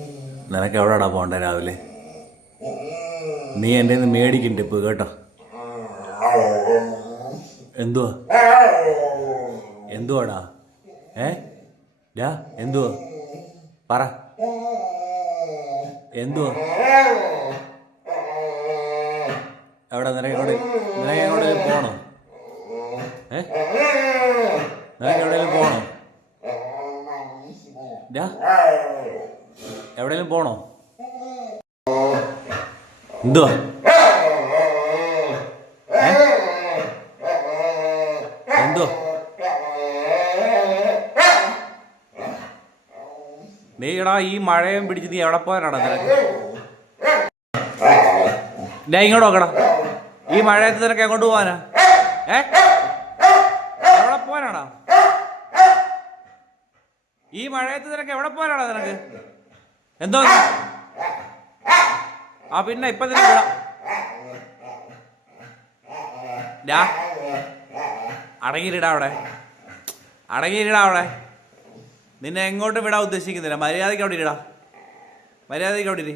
നിനക്ക് എവിടെടാ പോണ്ടേ രാവിലെ? നീ എൻ്റെ നിന്ന് മേടിക്കും ടിപ്പ് കേട്ടോ. എന്തുവാ എന്തുവാടാ? ഡാ എന്തുവാ പറ, എന്തുവാ? എവിടെ നിനക്ക് പോണോ? നിനക്ക് എവിടെയെങ്കിലും പോണോ? ഡാ എവിടെയെങ്കിലും പോണോ? എന്തുവാ? എന്തോ നീടാ ഈ മഴയും പിടിച്ച് നീ എവിടെ പോകാനാടാ നിനക്ക്? ഞാൻ ഇങ്ങോട്ട് നോക്കടാ, ഈ മഴയത്ത് നിനക്ക് എങ്ങോട്ട് പോവാനാ? എവിടെ പോവാനാടാ ഈ മഴയത്ത്? നിനക്ക് എവിടെ പോവാനാടാ നിനക്ക്? എന്തോ ആ പിന്നെ ഇപ്പൊ നിനക്ക് വിടാം. അടങ്ങിയിടാ അവിടെ. നിന്നെ എങ്ങോട്ടും വിടാൻ ഉദ്ദേശിക്കുന്നില്ല. മര്യാദയ്ക്ക് അവിടെ ഇടാ. മര്യാദയ്ക്ക് അവിടെ ഇരി.